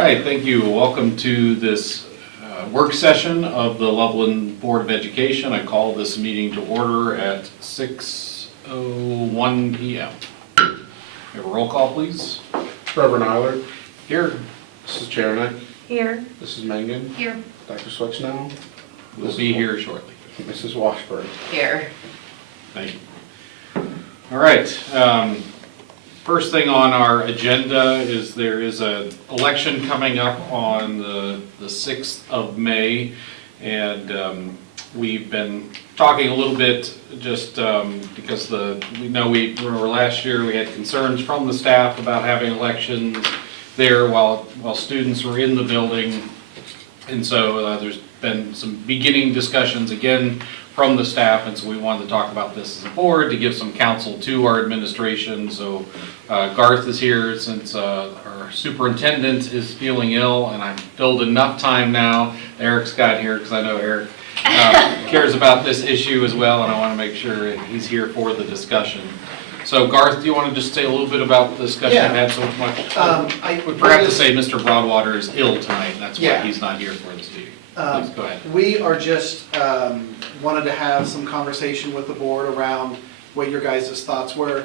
right, thank you. Welcome to this work session of the Loveland Board of Education. I call this meeting to order at 6:01 p.m. Have a roll call, please. Reverend Eilert. Here. This is Chernick. Here. This is Mangan. Here. Dr. Switchnow. We'll be here shortly. Mrs. Washburn. Here. Thank you. All right. First thing on our agenda is there is an election coming up on the 6th of May, and we've been talking a little bit just because we remember last year we had concerns from the staff about having elections there while students were in the building, and so there's been some beginning discussions again from the staff, and so we wanted to talk about this as a board to give some counsel to our administration. So Garth is here since our superintendent is feeling ill, and I've filled enough time now. Eric's got here because I know Eric cares about this issue as well, and I want to make sure he's here for the discussion. So Garth, do you want to just say a little bit about the discussion Yeah. we've had so much? We I forgot to say Mr. Broadwater is ill tonight, and that's why Yeah. he's not here for this meeting. Please go ahead. We are just wanted to have some conversation with the board around what your guys' thoughts were.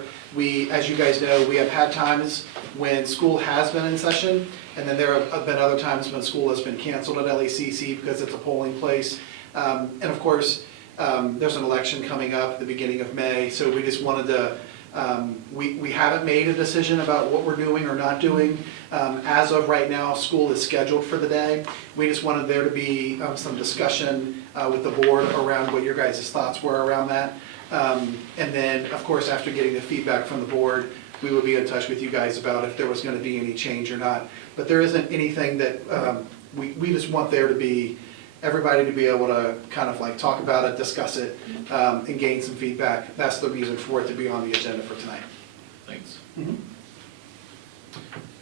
As you guys know, we have had times when school has been in session, and then there have been other times when school has been canceled at LCSD because it's a polling place. And of course, there's an election coming up at the beginning of May, so we just wanted to, we haven't made a decision about what we're doing or not doing. As of right now, school is scheduled for the day. We just wanted there to be some discussion with the board around what your guys' thoughts were around that. And then, of course, after getting the feedback from the board, we would be in touch with you guys about if there was going to be any change or not. But there isn't anything that, we just want there to be, everybody to be able to kind of like talk about it, discuss it, and gain some feedback. That's the reason for it to be on the agenda for tonight. Thanks. Mhm.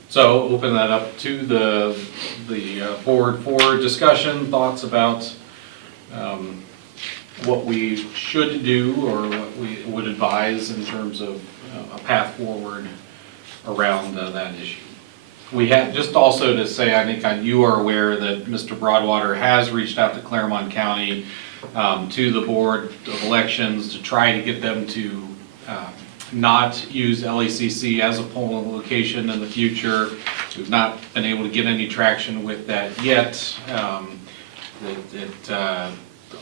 So open that up to the board for discussion, thoughts about what we should do or what we would advise in terms of a path forward around that issue. We had, just also to say, I think you are aware that Mr. Broadwater has reached out to Claremont County, to the Board of Elections to try to get them to not use LACC as a polling location in the future. We've not been able to get any traction with that yet.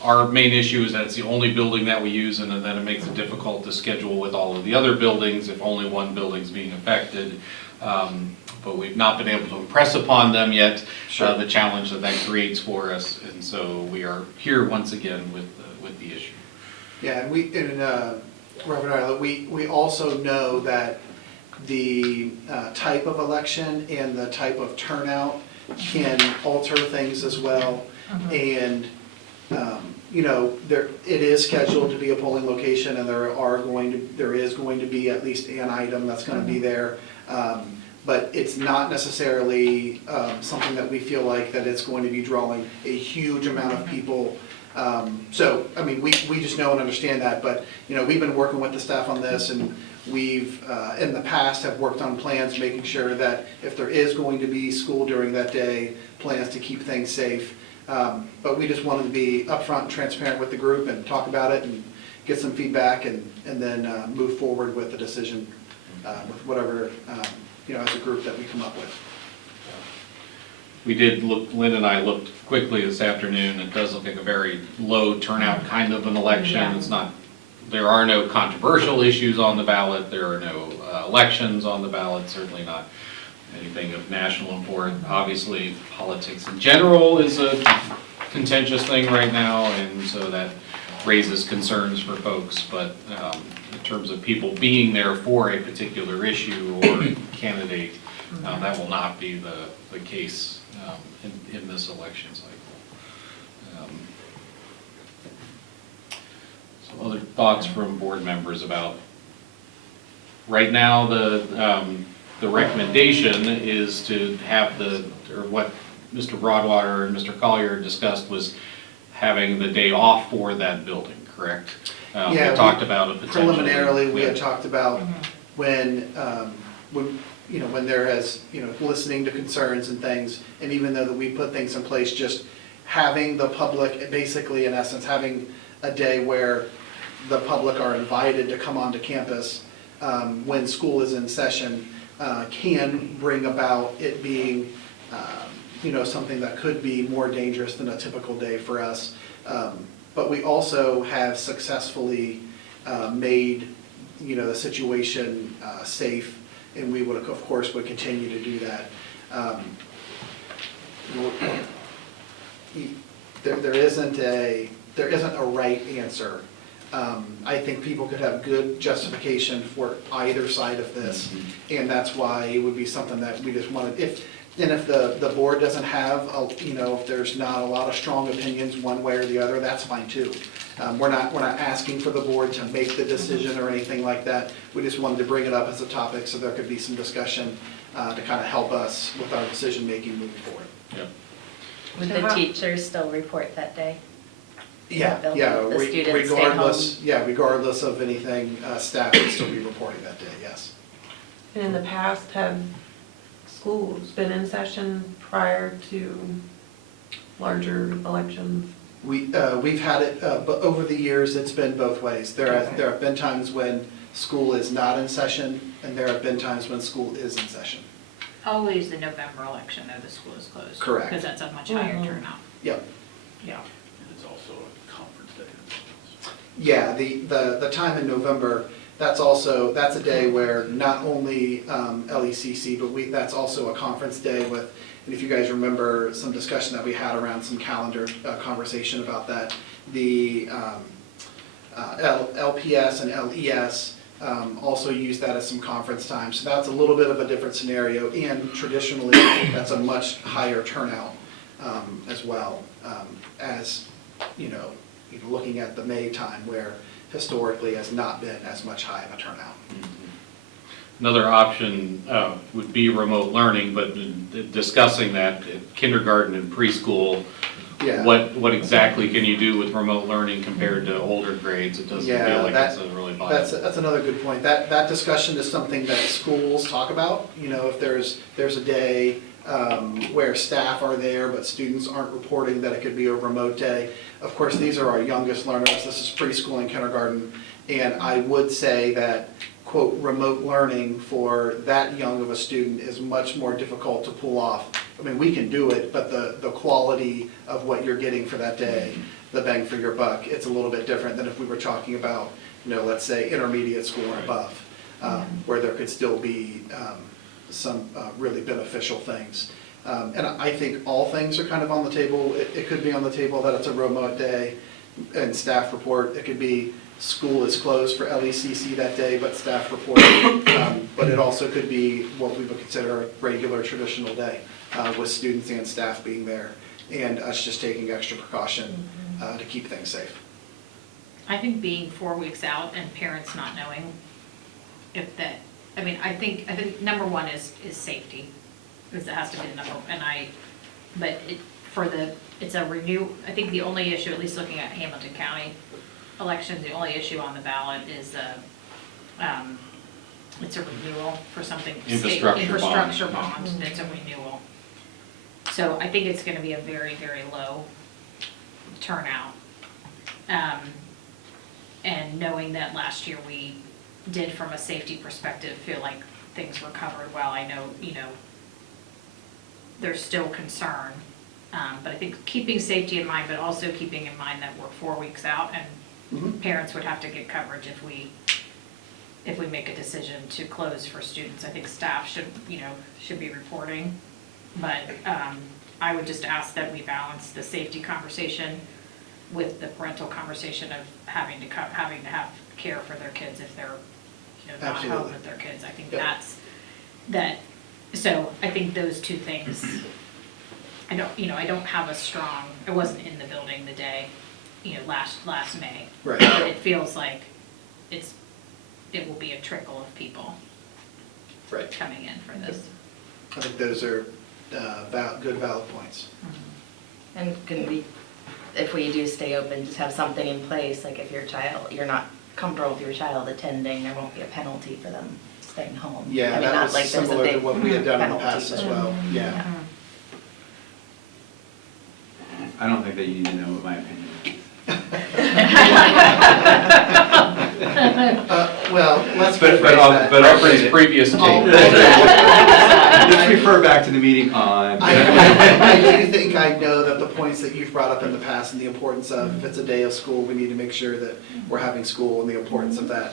Our main issue is that it's the only building that we use, and then it makes it difficult to schedule with all of the other buildings if only one building's being affected. But we've not been able to impress upon them yet the challenge that creates for us, and so we are here once again with the issue. Yeah, and Reverend Eilert, we also know that the type of election and the type of turnout can alter things as well. And you know, it is scheduled to be a polling location, and there is going to be at least an item that's going to be there. But it's not necessarily something that we feel like that it's going to be drawing a huge amount of people. So, I mean, we just know and understand that, but, you know, we've been working with the staff on this, and we've, in the past, have worked on plans, making sure that if there is going to be school during that day, plans to keep things safe. But we just wanted to be upfront and transparent with the group and talk about it and get some feedback and then move forward with the decision with whatever, you know, as a group that we come up with. We did look, Lynn and I looked quickly this afternoon. It does look like a very low turnout kind of an election. Yeah. It's not, there are no controversial issues on the ballot. There are no elections on the ballot, certainly not anything of national importance. Obviously, politics in general is a contentious thing right now, and so that raises concerns for folks. But in terms of people being there for a particular issue or candidate, that will not be the case in this election cycle. So other thoughts from board members about, right now the recommendation is to have or what Mr. Broadwater and Mr. Collier discussed was having the day off for that building, correct? Yeah, we talked about it potentially. Preliminarily, we had talked about when when, when there is, listening to concerns and things, and even though that we put things in place, just having the public, basically in essence, having a day where the public are invited to come onto campus when school is in session can bring about it being, something that could be more dangerous than a typical day for us. But we also have successfully made, the situation safe, and we would, of course, would continue to do that. There isn't a right answer. I think people could have good justification for either side of this, and that's why it would be something that we just wanted, if the board doesn't have, if there's not a lot of strong opinions one way or the other, that's fine too. We're not asking for the board to make the decision or anything like that. We just wanted to bring it up as a topic so there could be some discussion to kind of help us with our decision-making moving forward. Yep. Would the teachers still report that day? Yeah, They'll yeah, leave the students stay regardless, yeah, regardless of anything, staff would still be reporting that day, yes. And in the past, have schools been in session prior to larger elections? We've had it, but over the years, it's been both ways. There have been times when school is not in session, and there have been times when school is in session. Always the November election, though, the school is closed. Correct. Because that's a much higher turnout. Yep. Yeah. And it's also a conference day. Yeah, the time in November, that's a day where not only LECC, but that's also a conference day with, and if you guys remember some discussion that we had around some calendar conversation about that, the LPS and LES also use that as some conference time. So that's a little bit of a different scenario, and traditionally, that's a much higher turnout as well, as, looking at the May time where historically has not been as much high of a turnout. Another option would be remote learning, but discussing that at kindergarten and preschool, Yeah. what exactly can you do with remote learning compared to older grades? It doesn't Yeah, feel like it's a really viable. That's another good point. That discussion is something that schools talk about. If there's a day where staff are there, but students aren't reporting, that it could be a remote day. Of course, these are our youngest learners. This is preschool and kindergarten. And I would say that, quote, remote learning for that young of a student is much more difficult to pull off. I mean, we can do it, but the quality of what you're getting for that day, the bang for your buck, it's a little bit different than if we were talking about, let's say intermediate school and above, where there could still be some really beneficial things. And I think all things are kind of on the table. It could be on the table that it's a remote day and staff report. It could be school is closed for LECC that day, but staff report. But it also could be what we would consider a regular traditional day with students and staff being there and us just taking extra precaution to keep things safe. I think being 4 weeks out and parents not knowing if that, I think number one is safety, because it has to be the number, but it's a renew, I think the only issue, at least looking at Hamilton County elections, the only issue on the ballot is it's a renewal for something. Infrastructure bond, it's a renewal. So I think it's gonna be a very, very low turnout. And knowing that last year we did, from a safety perspective, feel like things were covered well, I know, there's still concern. But I think keeping safety in mind, but also keeping in mind that we're 4 weeks out and parents would have to get coverage if we make a decision to close for students. I think staff should be reporting. But I would just ask that we balance the safety conversation with the parental conversation of having to have care for their kids if they're not home Absolutely. with their kids. I think Yep. so I think those two things. I don't have a strong. I wasn't in the building the day, last May. Right. But it feels like it will be a trickle of people Right. coming in for this. I think those are good valid points. And can we, if we do stay open, just have something in place, like if you're not comfortable with your child attending, there won't be a penalty for them staying home. I Yeah, mean, that not was like there's a similar to big what we had done in the penalty, past as but- well, yeah. I don't think that you need to know what my opinion is. Well, let's But rephrase that. I'll Reference say previous Oh, tape. Just refer back to the meeting on. I do think I know that the points that you've brought up in the past and the importance of, if it's a day of school, we need to make sure that we're having school and the importance of that.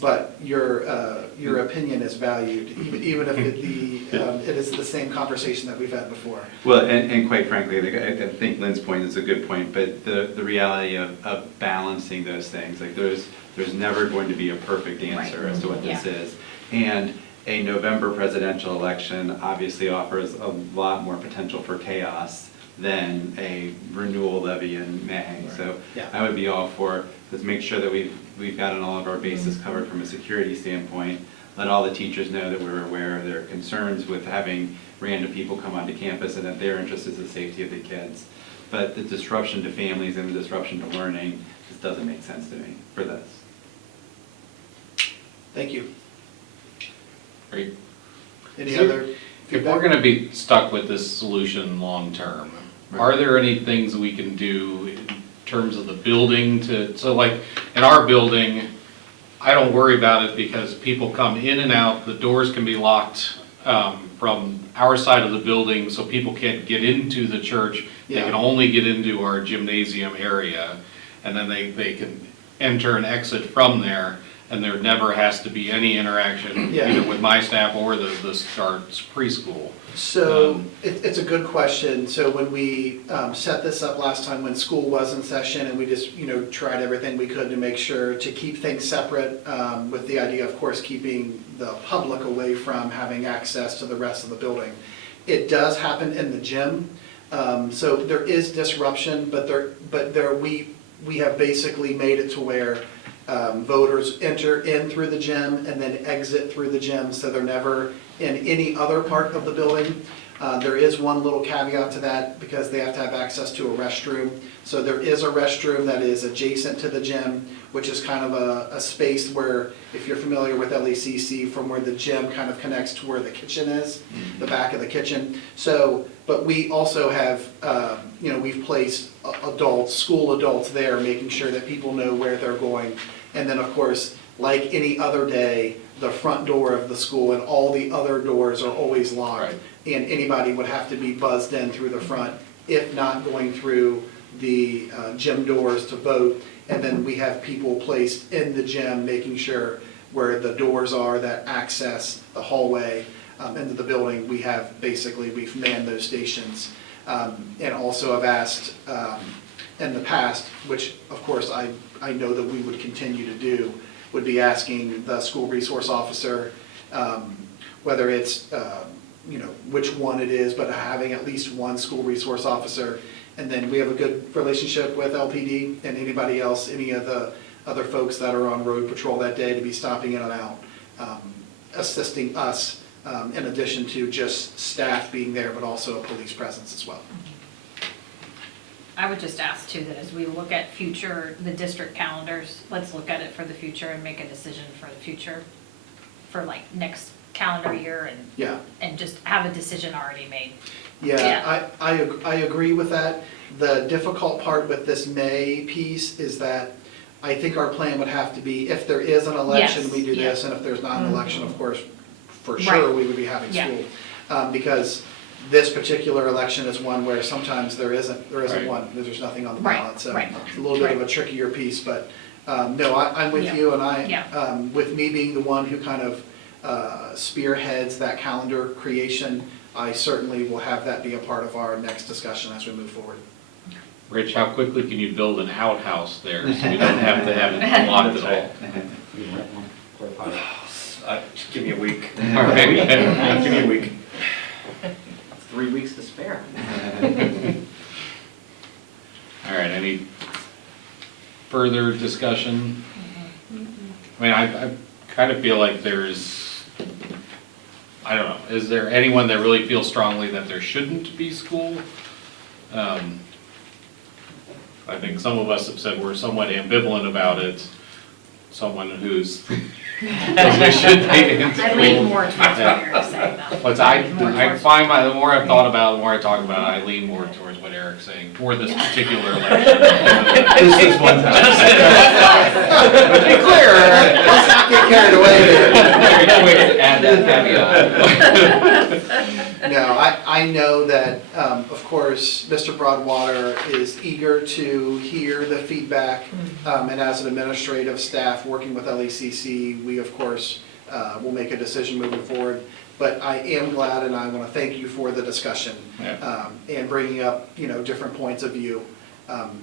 But your opinion is valued, even if it is the same conversation that we've had before. Well, and quite frankly, I think Lynn's point is a good point, but the reality of balancing those things, like there's never going to be a perfect answer as to what this is. And a November presidential election obviously offers a lot more potential for chaos than a renewal levy in May. So Yeah. I would be all for, let's make sure that we've gotten all of our bases covered from a security standpoint. Let all the teachers know that we're aware of their concerns with having random people come onto campus and that their interest is the safety of the kids. But the disruption to families and the disruption to learning just doesn't make sense to me for this. Thank you. Great. Any So, other If feedback? we're gonna be stuck with this solution long-term, are there any things we can do in terms of the building so like, in our building, I don't worry about it because people come in and out, the doors can be locked, from our side of the building, so people can't get into the church. They Yeah. can only get into our gymnasium area, and then they can enter and exit from there, and there never has to be any interaction, Yeah. either with my staff or the our preschool. So, it's a good question. So when we set this up last time, when school was in session, and we just, tried everything we could to make sure to keep things separate, with the idea, of course, keeping the public away from having access to the rest of the building. It does happen in the gym, so there is disruption, but we have basically made it to where voters enter in through the gym and then exit through the gym, so they're never in any other part of the building. There is one little caveat to that, because they have to have access to a restroom. So there is a restroom that is adjacent to the gym, which is kind of a space where, if you're familiar with LCSD, from where the gym kind of connects to where the kitchen is, the back of the kitchen. So, but we also have, we've placed adults, school adults there, making sure that people know where they're going. And then, of course, like any other day, the front door of the school and all the other doors are always locked. Right. And anybody would have to be buzzed in through the front, if not going through the gym doors to vote. And then we have people placed in the gym, making sure where the doors are that access the hallway into the building, we've manned those stations. And also I've asked in the past, which of course I know that we would continue to do, would be asking the school resource officer, whether it's, which one it is, but having at least one school resource officer. And then we have a good relationship with LPD and anybody else, any of the other folks that are on road patrol that day, to be stopping in and out, assisting us, in addition to just staff being there, but also a police presence as well. I would just ask too, that as we look at the district calendars, let's look at it for the future and make a decision for the future, for like next calendar year, Yeah. and just have a decision already made. Yeah, I agree with that. The difficult part with this May piece is that I think our plan would have to be, if there is an election, Yes, we do this, yeah. and if there's not an election, of course, for Right. sure, we would be having Yeah. school. Because this particular election is one where sometimes there isn't Right. one, there's nothing on the Right, ballot. So right. it's a little bit of a trickier piece, but, no, I'm with Yeah. you, and Yeah. with me being the one who kind of spearheads that calendar creation, I certainly will have that be a part of our next discussion as we move forward. Rich, how quickly can you build an outhouse there, so we don't have to have it locked at all? Give me a week. All right. Give me a week. 3 weeks to spare. All right, any further discussion? I mean, I kind of feel like I don't know, is there anyone that really feels strongly that there shouldn't be school? I think some of us have said we're somewhat ambivalent about it. someone who's, we should be in I lean school. more towards what Eric's saying though. But More I towards- find the more I've thought about it, the more I talk about it, I lean more towards what Eric's saying for this particular election. This is one time. Let's be clear. Let's not get carried away here. Very quick to add that caveat. No, I know that, of course, Mr. Broadwater is eager to hear the feedback. And as an administrative staff working with LECC, we of course will make a decision moving forward. But I am glad and I want to thank you for the discussion Yeah. and bringing up, different points of view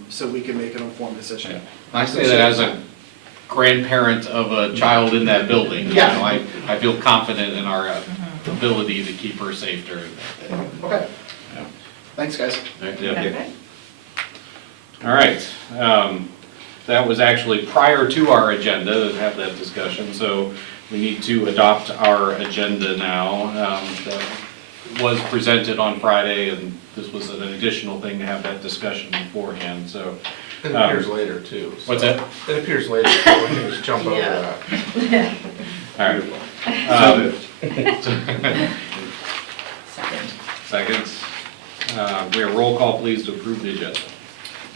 so we can make an informed decision. Yeah. I say that as a grandparent of a child in that building. You Yeah. know, I feel confident in our ability to keep her safe during that day. Okay, Yeah. thanks, guys. Okay. All right, that was actually prior to our agenda to have that discussion, so we need to adopt our agenda now. That was presented on Friday, and this was an additional thing to have that discussion beforehand, so. It appears later too. so- What's that? It appears later, so we can just jump over Yeah. that. All right. So moved. Second. Second, we have roll call please to approve the agenda.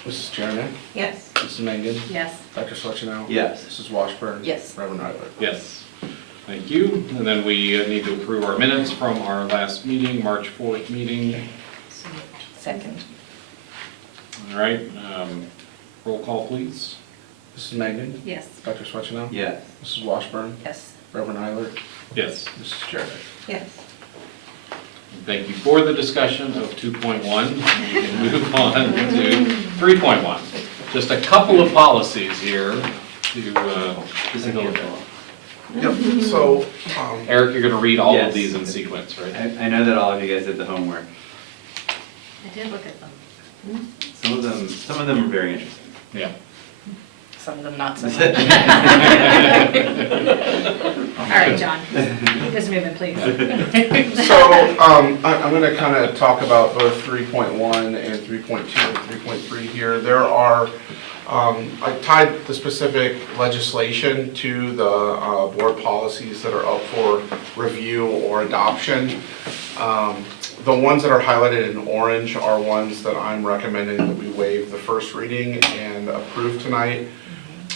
Mrs. Jernick, Yes. Mrs. Mangan, Yes. Dr. Swetchnow. Yes. Mrs. Washburn. Yes. Reverend Eiler. Yes. Thank you. And then we need to approve our minutes from our last meeting, March 4th meeting. Second. All right, roll call please. Mrs. Mangan, Yes. Dr. Swetchnow. Yes. Mrs. Washburn. Yes. Reverend Eiler. Yes. Mrs. Jernick. Yes. Thank you for the discussion of 2.1. We can move on to 3.1. Just a couple of policies here to take a look at. Yep, so, Eric, you're going to read all of Yes. these in sequence, right? I know that all of you guys did the homework. I did look at them. Some of them are very interesting. Yeah. Some of them not so much. All right, John, keep us moving, please. so, I'm gonna kind of talk about both 3.1 and 3.2 and 3.3 here. There are, I tied the specific legislation to the board policies that are up for review or adoption. The ones that are highlighted in orange are ones that I'm recommending that we waive the first reading and approve tonight.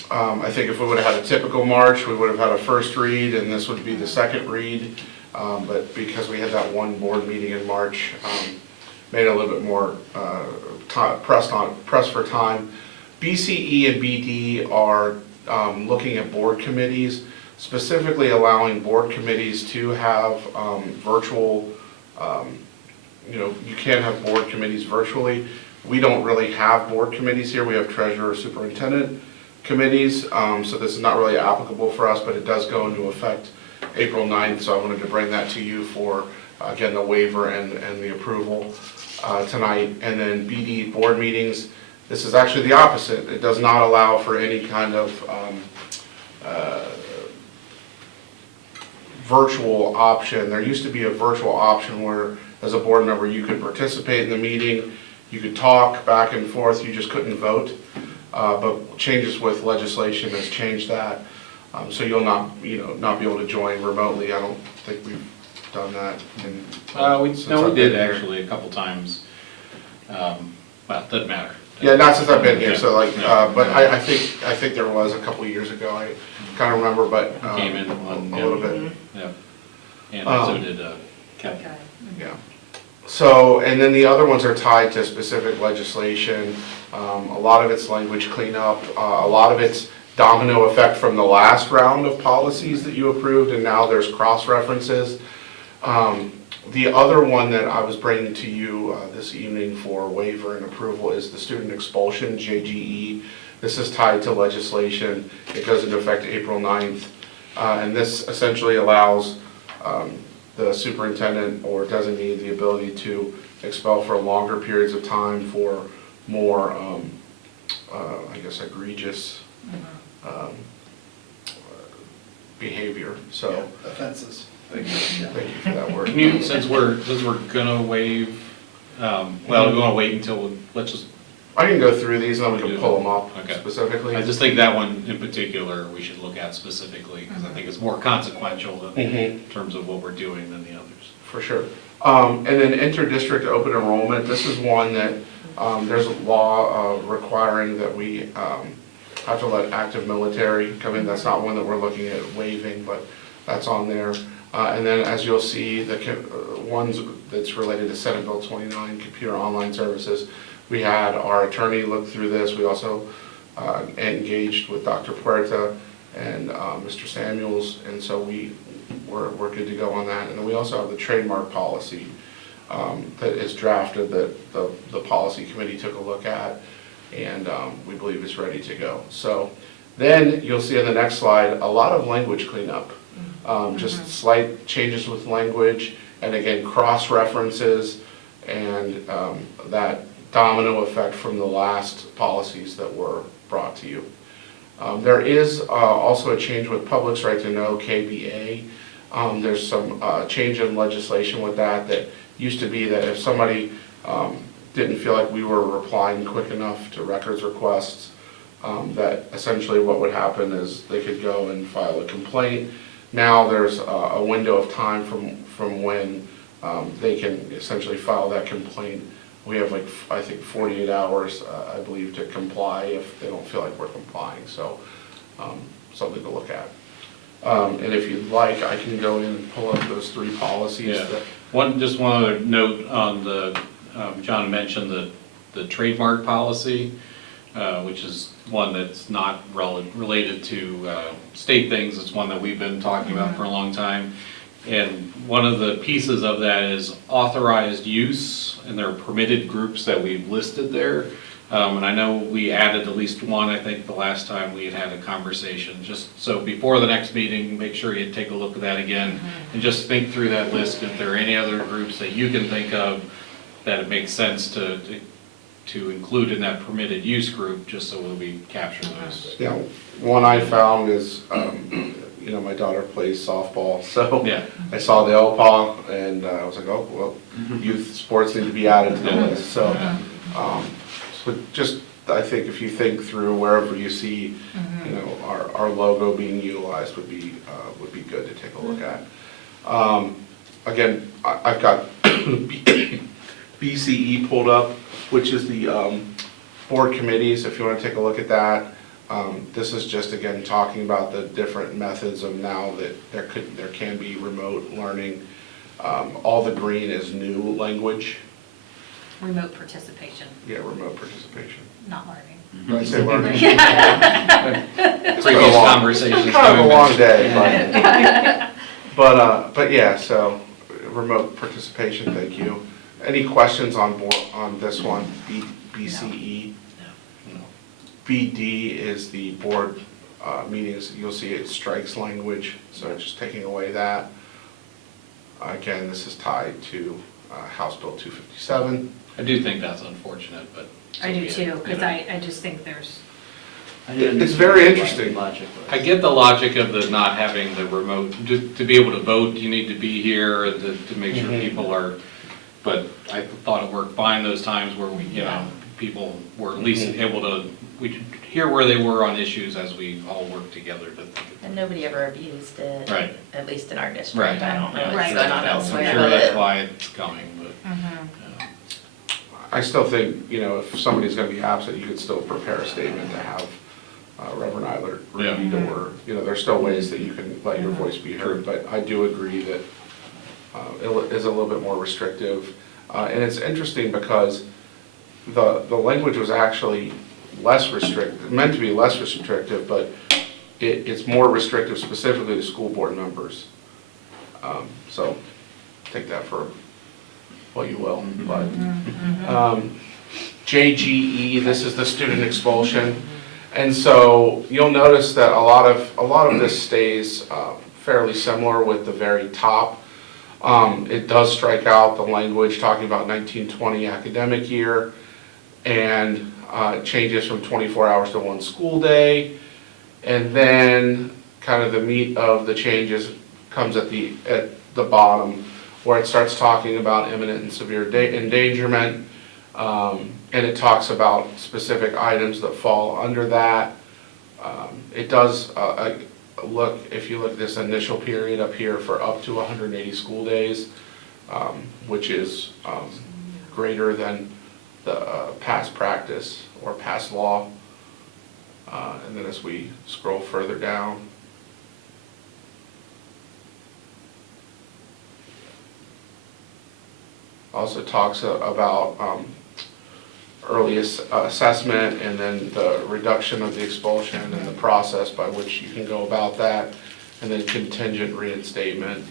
I think if we would have had a typical March, we would have had a first read and this would be the second read. But because we had that one board meeting in March, made it a little bit more pressed for time. BCE and BD are looking at board committees, specifically allowing board committees to have virtual, you can have board committees virtually. We don't really have board committees here. We have treasurer, superintendent committees, so this is not really applicable for us, but it does go into effect April 9th, so I wanted to bring that to you for, again, the waiver and the approval tonight. And then BD board meetings, this is actually the opposite. It does not allow for any kind of virtual option. There used to be a virtual option where, as a board member, you could participate in the meeting, you could talk back and forth, you just couldn't vote. But changes with legislation has changed that. So you'll not be able to join remotely. I don't think we've done that. Since No, we I've did been here. actually a couple times. Well, it doesn't matter. Yeah, not since I've been here, so like, Yeah. but I think there was a couple of years ago, I kind of remember, but. Came in one, A little bit, Yeah. And so did Kevin. Okay. yeah. So, and then the other ones are tied to specific legislation. A lot of it's language cleanup, a lot of it's domino effect from the last round of policies that you approved, and now there's cross-references. The other one that I was bringing to you this evening for waiver and approval is the student expulsion, JGE. This is tied to legislation. It goes into effect April 9th. And this essentially allows the superintendent or designee the ability to expel for longer periods of time for more, I guess, egregious behavior. So, Offenses. thank you for that word. Can you, since we're gonna waive, well, we wanna wait until, let's just I can go through these and then we can pull them up Okay. specifically. I just think that one in particular, we should look at specifically, because I think it's more consequential than, in terms of what we're doing than the others. For sure. And then inter-district open enrollment, this is one that, there's a law requiring that we have to let active military come in. That's not one that we're looking at waiving, but that's on there. And then as you'll see, the ones that's related to Senate Bill 29, computer online services, we had our attorney look through this. We also engaged with Dr. Puerta and Mr. Samuels, and so we're good to go on that. And then we also have the trademark policy that is drafted that the policy committee took a look at, and we believe it's ready to go. So then you'll see on the next slide, a lot of language cleanup. Just slight changes with language, and again, cross-references, and that domino effect from the last policies that were brought to you. There is also a change with Public's Right to Know, KBA. There's some change in legislation with that used to be that if somebody didn't feel like we were replying quick enough to records requests, that essentially what would happen is they could go and file a complaint. Now there's a window of time from when they can essentially file that complaint. We have like, I think 48 hours, I believe, to comply if they don't feel like we're complying, so something to look at. And if you'd like, I can go in and pull up those three policies. Yeah. Just one other note on the, John mentioned the trademark policy, which is one that's not related to state things. It's one that we've been talking about for a long time. And one of the pieces of that is authorized use, and there are permitted groups that we've listed there. And I know we added at least one, I think, the last time we had a conversation. Just so before the next meeting, make sure you take a look at that again, and just think through that list. If there are any other groups that you can think of that it makes sense to include in that permitted use group, just so we capture those. Yeah, one I found is, my daughter plays softball, so Yeah. I saw the LPAW, and I was like, oh, well, youth sports need to be added to the list, so. So just, I think if you think through wherever you see, our logo being utilized would be good to take a look at. Again, I've got BCE pulled up, which is the board committees, if you want to take a look at that. This is just, again, talking about the different methods of now that there can be remote learning. All the green is new language. Remote participation, Yeah, remote participation. not learning. Did I say learning? Previous conversations. It's kind of a long day, but yeah, so remote participation, thank you. Any questions on this one, BCE? No. BD is the board meetings, you'll see it strikes language, so just taking away that. Again, this is tied to House Bill 257. I do think that's unfortunate, but. I do too, because I just think there's, It's very interesting. I get the logic of the not having the remote, to be able to vote, you need to be here and to make sure people are, but I thought it worked fine those times where we, people were at least able to, we could hear where they were on issues as we all worked together to think. And nobody ever abused it. Right. At least in our district. Right. I don't know what's Right. going on I'm elsewhere. sure that's why it's coming, but. I still think, if somebody's gonna be absent, you could still prepare a statement to have Reverend Eiler read, or, there's still ways that you can let your voice be heard, but I do agree that it is a little bit more restrictive. And it's interesting because the language was actually less restrictive, meant to be less restrictive, but it's more restrictive specifically to school board members. So take that for what you will, but. JGE, this is the student expulsion. And so you'll notice that a lot of this stays fairly similar with the very top. It does strike out the language talking about 1920 academic year, and changes from 24 hours to 1 school day. And then kind of the meat of the changes comes at the bottom, where it starts talking about imminent and severe endangerment. And it talks about specific items that fall under that. It does look, if you look at this initial period up here, for up to 180 school days, which is greater than the past practice or past law. And then as we scroll further down, also talks about early assessment, and then the reduction of the expulsion and the process by which you can go about that, and then contingent reinstatement.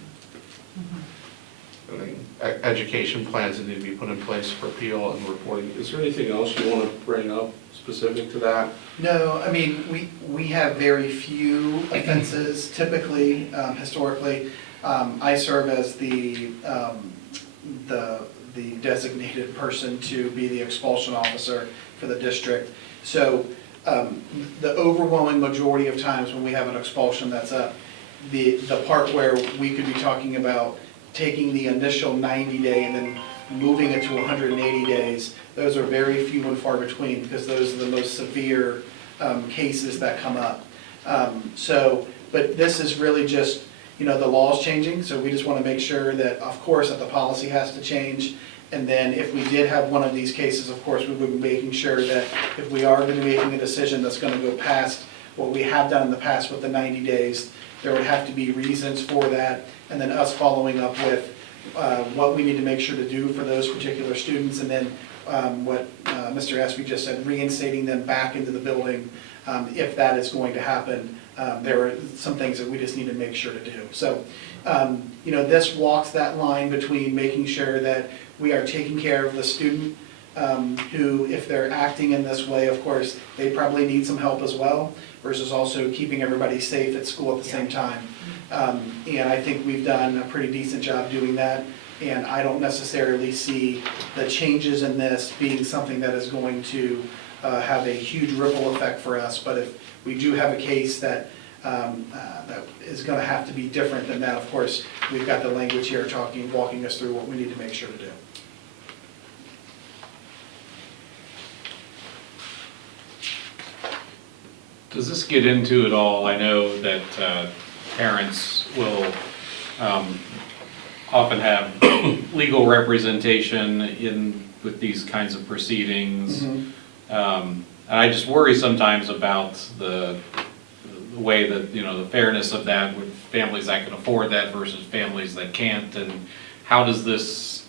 And then education plans that need to be put in place for appeal and reporting. Is there anything else you want to bring up specific to that? No, I mean, we have very few offenses typically, historically. I serve as the designated person to be the expulsion officer for the district. So the overwhelming majority of times when we have an expulsion that's up, the part where we could be talking about taking the initial 90-day and then moving it to 180 days, those are very few and far between, because those are the most severe cases that come up. But this is really just, the law's changing, so we just want to make sure that, of course, that the policy has to change. And then if we did have one of these cases, of course, we would be making sure that if we are going to be making a decision that's going to go past what we have done in the past with the 90 days, there would have to be reasons for that, and then us following up with what we need to make sure to do for those particular students, and then what Mr. Espy just said, reinstating them back into the building if that is going to happen. There are some things that we just need to make sure to do. So, this walks that line between making sure that we are taking care of the student who, if they're acting in this way, of course, they probably need some help as well, versus also keeping everybody safe at school at the same time. And I think we've done a pretty decent job doing that. And I don't necessarily see the changes in this being something that is going to have a huge ripple effect for us. But if we do have a case that that is going to have to be different than that, of course, we've got the language here walking us through what we need to make sure to do. Does this get into it all? I know that parents will often have legal representation with these kinds of proceedings. And I just worry sometimes about the way that, the fairness of that with families that can afford that versus families that can't, and how does this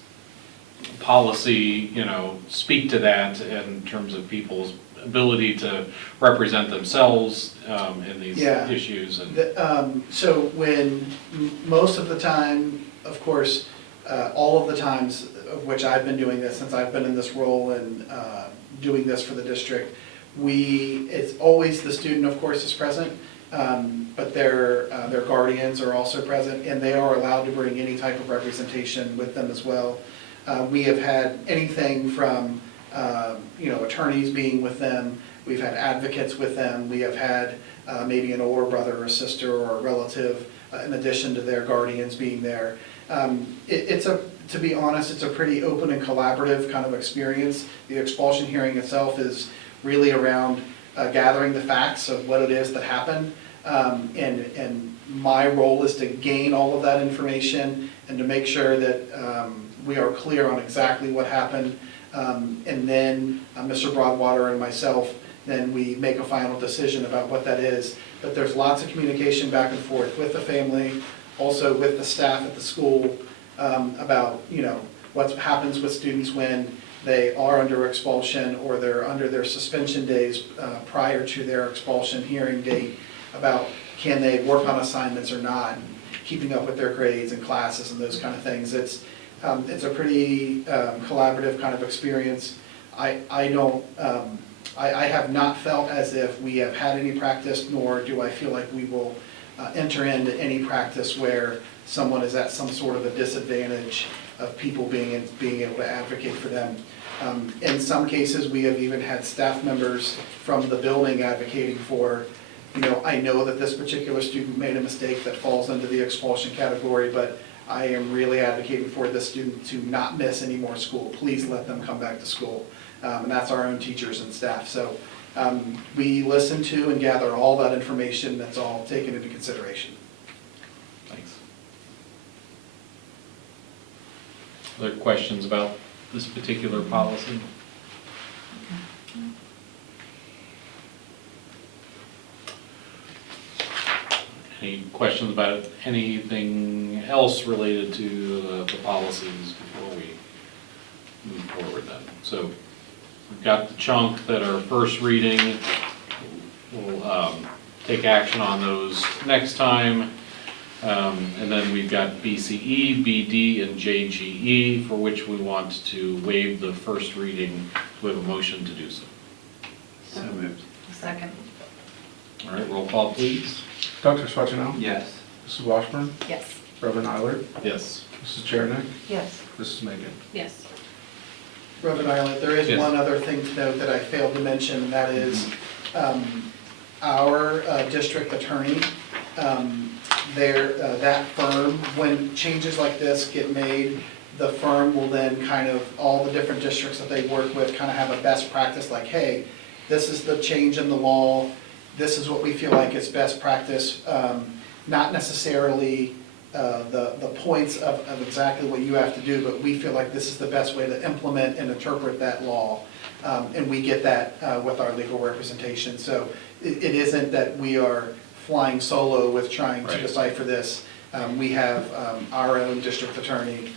policy, speak to that in terms of people's ability to represent themselves in these issues? And so when most of the time, of course, all of the times of which I've been doing this since I've been in this role and doing this for the district, it's always the student, of course, is present, but their guardians are also present, and they are allowed to bring any type of representation with them as well. We have had anything from attorneys being with them. We've had advocates with them. We have had maybe an older brother or sister or a relative in addition to their guardians being there. To be honest, it's a pretty open and collaborative kind of experience. The expulsion hearing itself is really around gathering the facts of what it is that happened. And my role is to gain all of that information and to make sure that we are clear on exactly what happened. And then Mr. Broadwater and myself, then we make a final decision about what that is. But there's lots of communication back and forth with the family, also with the staff at the school, about what happens with students when they are under expulsion or they're under their suspension days prior to their expulsion hearing date, about can they work on assignments or not, and keeping up with their grades and classes and those kind of things. It's a pretty collaborative kind of experience. I have not felt as if we have had any practice, nor do I feel like we will enter into any practice where someone is at some sort of a disadvantage of people being able to advocate for them. In some cases, we have even had staff members from the building advocating for, I know that this particular student made a mistake that falls under the expulsion category, but I am really advocating for this student to not miss any more school. Please let them come back to school. And that's our own teachers and staff. So we listen to and gather all that information. That's all taken into consideration. Thanks. Other questions about this particular policy? Any questions about anything else related to the policies before we move forward then? So we've got the chunk that are first reading. We'll take action on those next time. And then we've got BCE, BD, and JGE, for which we want to waive the first reading. Do we have a motion to do so? So moved. Second. All right, roll call, please. Dr. Swetchenow? Yes. Mrs. Washburn? Yes. Reverend Eilert? Yes. Mrs. Chernick? Yes. Mrs. Megan? Yes. Reverend Island, there is Yes. one other thing to note that I failed to mention, and that is our district attorney, that firm, when changes like this get made, the firm will then kind of, all the different districts that they work with kind of have a best practice, like, hey, this is the change in the law, this is what we feel like is best practice, not necessarily the points of exactly what you have to do, but we feel like this is the best way to implement and interpret that law. And we get that with our legal representation. So it isn't that we are flying solo with trying to Right. decipher this. We have our own district attorney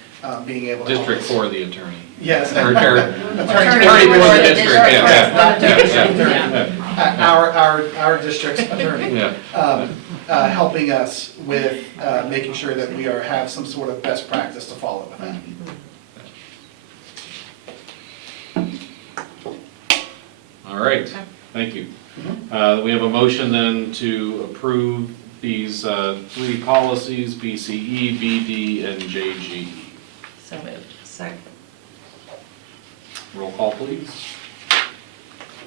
being able to help District us. for the attorney. Yes. Attorney Attorney for the for the district, district. yeah. Our district's attorney. Yeah. Helping us with making sure that we have some sort of best practice to follow with that. All right, thank you. We have a motion then to approve these three policies, BCE, BD, and JGE. So moved. Second. Roll call, please.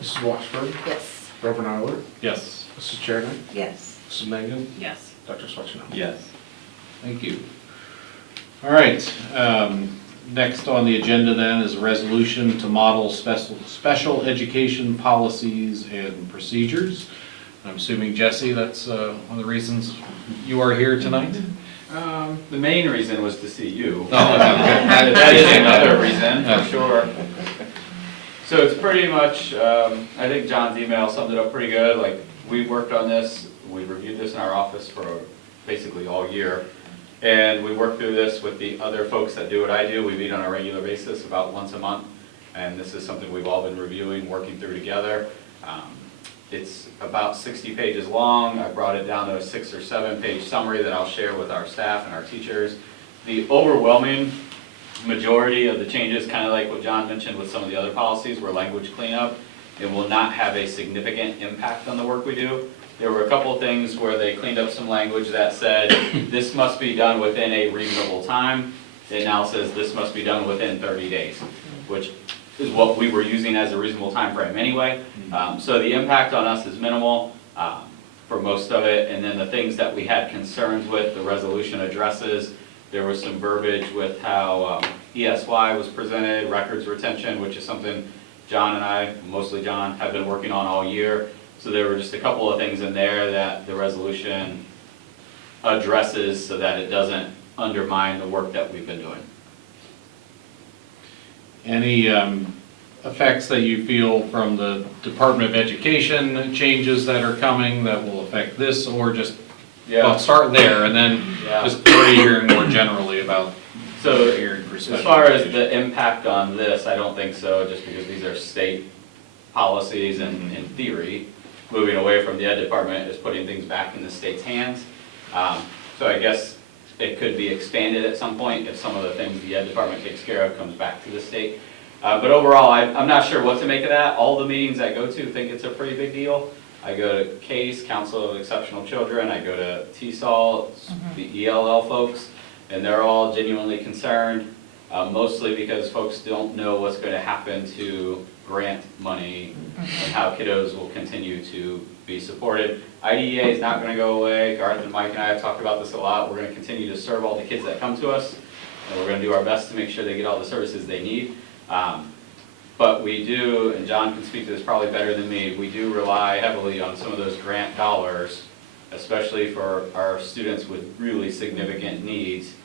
Mrs. Washburn? Yes. Reverend Eilert? Yes, Mrs. Chernick? Yes. Mrs. Megan? Yes. Dr. Swetchenow? Yes. thank you. All right, next on the agenda then is a resolution to model special education policies and procedures. I'm assuming, Jesse, that's one of the reasons you are here tonight? The main reason was to see you. Oh, okay. That is another reason, for sure. So it's pretty much, I think John's email summed it up pretty good. Like, we worked on this, we reviewed this in our office for basically all year. And we worked through this with the other folks that do what I do. We meet on a regular basis about once a month. And this is something we've all been reviewing, working through together. It's about 60 pages long. I brought it down to a 6 or 7 page summary that I'll share with our staff and our teachers. The overwhelming majority of the changes, kind of like what John mentioned with some of the other policies, were language cleanup. It will not have a significant impact on the work we do. There were a couple of things where they cleaned up some language that said, this must be done within a reasonable time. It now says this must be done within 30 days, which is what we were using as a reasonable time frame anyway. So the impact on us is minimal for most of it. And then the things that we had concerns with, the resolution addresses. There was some verbiage with how ESY was presented, records retention, which is something John and I, mostly John, have been working on all year. So there were just a couple of things in there that the resolution addresses so that it doesn't undermine the work that we've been doing. Any effects that you feel from the Department of Education changes that are coming that will affect this, or just, well, start there and then Yeah. just what are you hearing more generally about So what you're hearing for as special far as education? the impact on this, I don't think so, just because these are state policies and in theory, moving away from the ed department is putting things back in the state's hands. So I guess it could be expanded at some point if some of the things the ed department takes care of comes back to the state. But overall, I'm not sure what to make of that. All the meetings I go to think it's a pretty big deal. I go to CASE, Council of Exceptional Children, I go to TESOL, the ELL folks, and they're all genuinely concerned, mostly because folks don't know what's going to happen to grant money and how kiddos will continue to be supported. IDEA is not gonna go away. Garth and Mike and I have talked about this a lot. We're gonna continue to serve all the kids that come to us, and we're gonna do our best to make sure they get all the services they need. But we do, and John can speak to this probably better than me, we do rely heavily on some of those grant dollars, especially for our students with really significant needs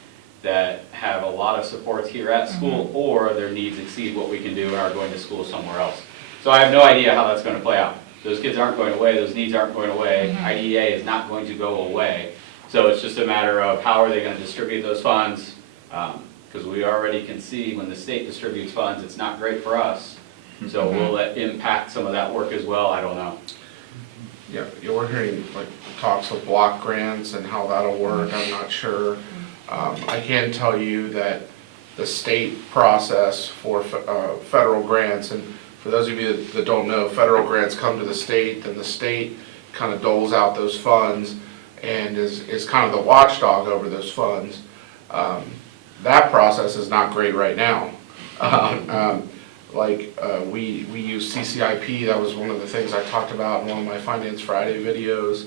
that have a lot of supports here at school, or their needs exceed what we can do and are going to school somewhere else. So I have no idea how that's gonna play out. Those kids aren't going away, those needs aren't going away, IDEA is not going to go away. So it's just a matter of how are they gonna distribute those funds? Because we already can see when the state distributes funds, it's not great for us. So will that impact some of that work as well? I don't know. Yeah, we're hearing like talks of block grants and how that'll work, I'm not sure. I can tell you that the state process for federal grants, and for those of you that don't know, federal grants come to the state, and the state kind of doles out those funds and is kind of the watchdog over those funds. That process is not great right now. We use CCIP, that was one of the things I talked about in one of my Finance Friday videos,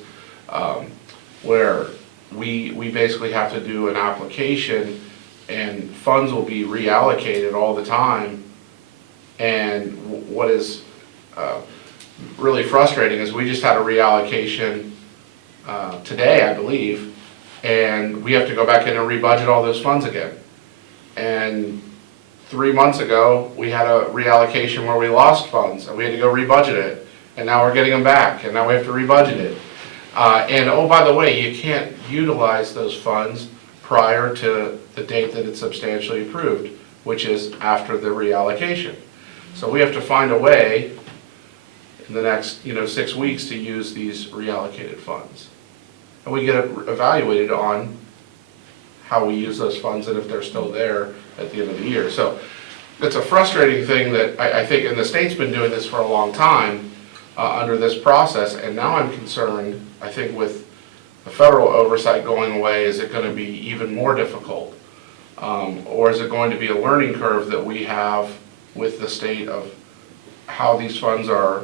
where we basically have to do an application and funds will be reallocated all the time. And what is really frustrating is we just had a reallocation today, I believe, and we have to go back in and rebudget all those funds again. And 3 months ago, we had a reallocation where we lost funds and we had to go rebudget it. And now we're getting them back and now we have to rebudget it. And oh, by the way, you can't utilize those funds prior to the date that it's substantially approved, which is after the reallocation. So we have to find a way in the next 6 weeks to use these reallocated funds. And we get evaluated on how we use those funds and if they're still there at the end of the year. So it's a frustrating thing that I think, and the state's been doing this for a long time under this process, and now I'm concerned, I think with the federal oversight going away, is it going to be even more difficult? Or is it going to be a learning curve that we have with the state of how these funds are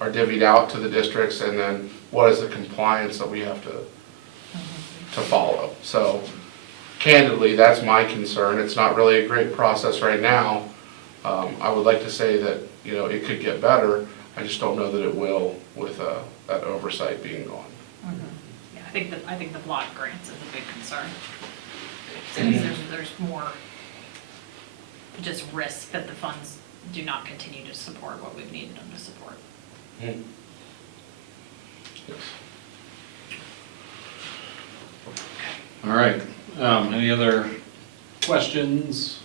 divvied out to the districts, and then what is the compliance that we have to follow? So candidly, that's my concern. It's not really a great process right now. I would like to say that it could get better. I just don't know that it will with that oversight being gone. Yeah, I think the block grants is a big concern. Since there's more just risk that the funds do not continue to support what we've needed them to support. Yes. All right, any other questions?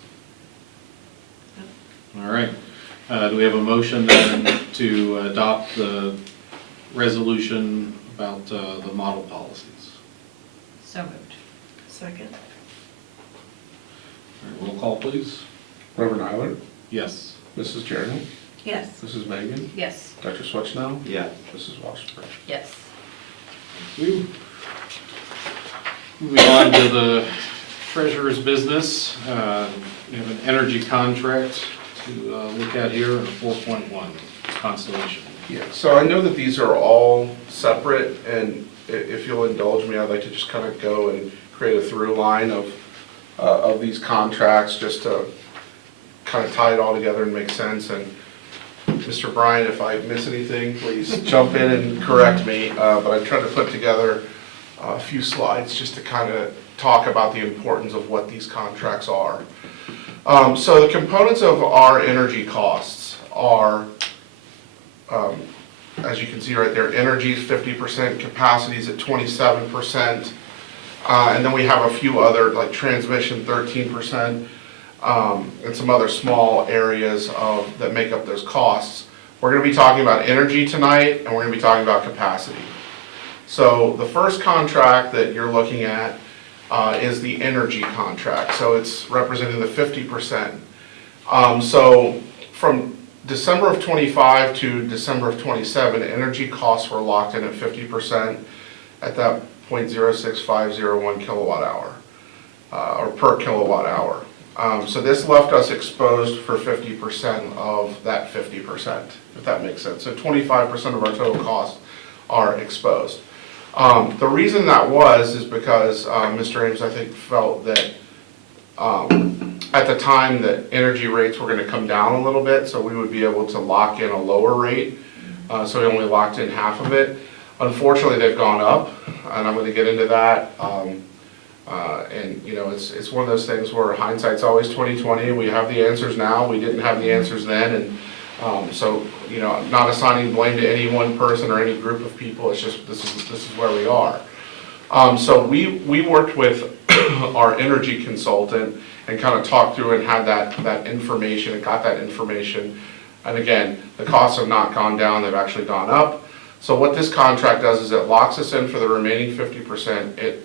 All right, do we have a motion then to adopt the resolution about the model policies? So moved. Second. All right, roll call, please. Reverend Eiler, Yes. Mrs. Jernigan, Yes. Mrs. Megan, Yes. Dr. Swetchnow, Yeah. Mrs. Washburn. Yes. Thank you. Moving on to the treasurer's business, we have an energy contract to look at here in 4.1, Constellation. Yeah, so I know that these are all separate, and if you'll indulge me, I'd like to just kind of go and create a through line of these contracts, just to kind of tie it all together and make sense. And Mr. Bryan, if I miss anything, please jump in and correct me, but I tried to put together a few slides just to kind of talk about the importance of what these contracts are. So the components of our energy costs are, as you can see right there, energy is 50%, capacity is at 27%, and then we have a few other, like transmission 13%, and some other small areas that make up those costs. We're going to be talking about energy tonight, and we're going to be talking about capacity. So the first contract that you're looking at is the energy contract. So it's representing the 50%. So from December of 25 to December of 27, energy costs were locked in at 50% at that 0.06501 kilowatt hour, or per kilowatt hour. So this left us exposed for 50% of that 50%, if that makes sense. So 25% of our total costs are exposed. The reason that is because Mr. Ames, I think, felt that at the time that energy rates were gonna come down a little bit, so we would be able to lock in a lower rate. So we only locked in half of it. Unfortunately, they've gone up, and I'm gonna get into that. And you know, it's one of those things where hindsight's always 20/20. We have the answers now, we didn't have the answers then, and so, you know, I'm not assigning blame to any one person or any group of people, it's just, this is where we are. So we worked with our energy consultant and kind of talked through and had that information and got that information. And again, the costs have not gone down, they've actually gone up. So what this contract does is it locks us in for the remaining 50% at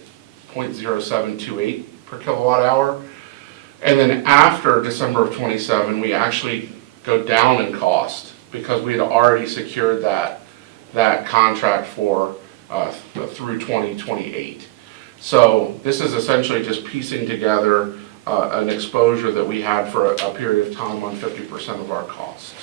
0.0728 per kilowatt hour. And then after December of '27, we actually go down in cost because we had already secured that contract for through 2028. So this is essentially just piecing together an exposure that we had for a period of time on 50% of our costs.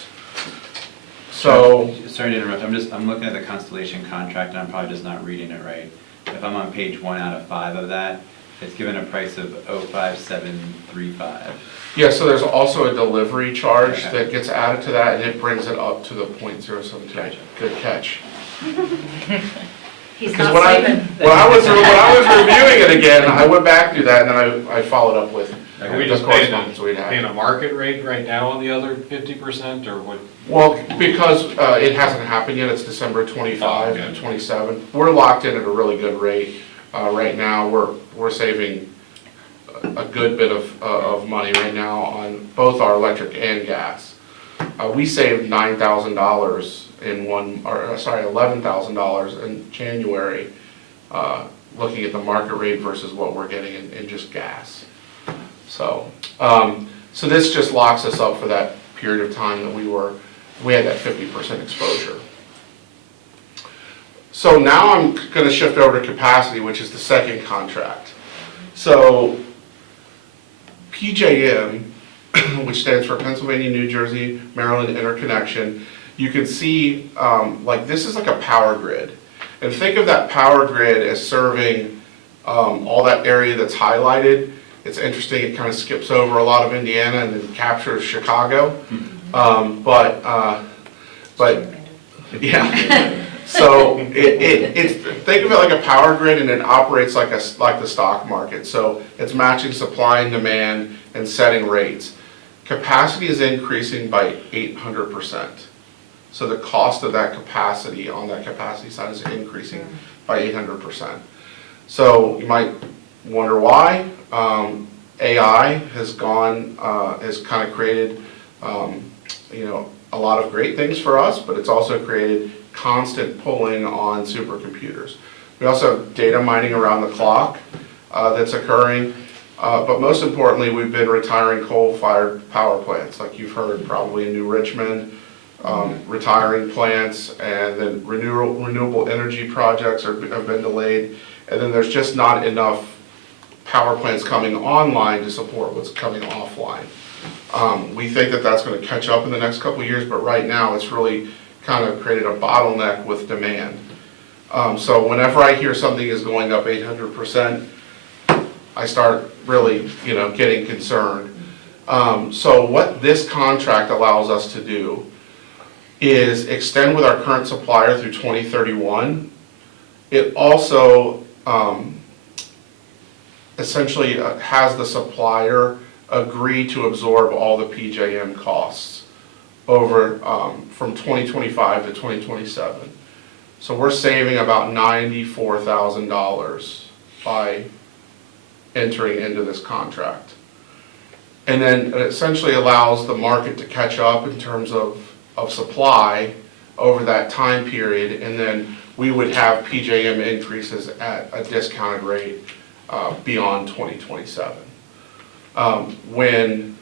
So, sorry to interrupt, I'm looking at the Constellation contract and I'm probably just not reading it right. If I'm on page 1 out of 5 of that, it's given a price of 05735. yeah, so there's also a delivery charge Okay. that gets added to that, and it brings it up to the 0.072. Gotcha. Good catch. He's Because not when I was reviewing it again, I went back through that, and then I followed up with Are we the just paying correspondence we'd had. a market rate right now on the other 50%, or what? Well, because it hasn't happened yet, it's December 25 Oh, okay. and 27. We're locked in at a really good rate. Right now, we're saving a good bit of money right now on both our electric and gas. We saved $9,000 in $11,000 in January, looking at the market rate versus what we're getting in just gas. So, so this just locks us up for that period of time that we had that 50% exposure. So now I'm going to shift over to capacity, which is the second contract. So PJM, which stands for Pennsylvania, New Jersey, Maryland Interconnection, you can see like this is like a power grid. And think of that power grid as serving all that area that's highlighted. It's interesting, it kind of skips over a lot of Indiana and then captures Chicago. But yeah. So it's think of it like a power grid, and it operates like the stock market. So it's matching supply and demand and setting rates. Capacity is increasing by 800%. So the cost of that capacity on that capacity side is increasing by 800%. So you might wonder why. AI has kind of created, you know, a lot of great things for us, but it's also created constant pulling on supercomputers. We also have data mining around the clock that's occurring, but most importantly, we've been retiring coal-fired power plants, like you've heard probably in New Richmond, retiring plants, and then renewable energy projects have been delayed, and then there's just not enough power plants coming online to support what's coming offline. We think that that's going to catch up in the next couple of years, but right now it's really kind of created a bottleneck with demand. So whenever I hear something is going up 800%, I start really, you know, getting concerned. So what this contract allows us to do is extend with our current supplier through 2031. It also essentially has the supplier agree to absorb all the PJM costs over from 2025 to 2027. So we're saving about $94,000 by entering into this contract. And then it essentially allows the market to catch up in terms of supply over that time period, and then we would have PJM increases at a discounted rate beyond 2027. When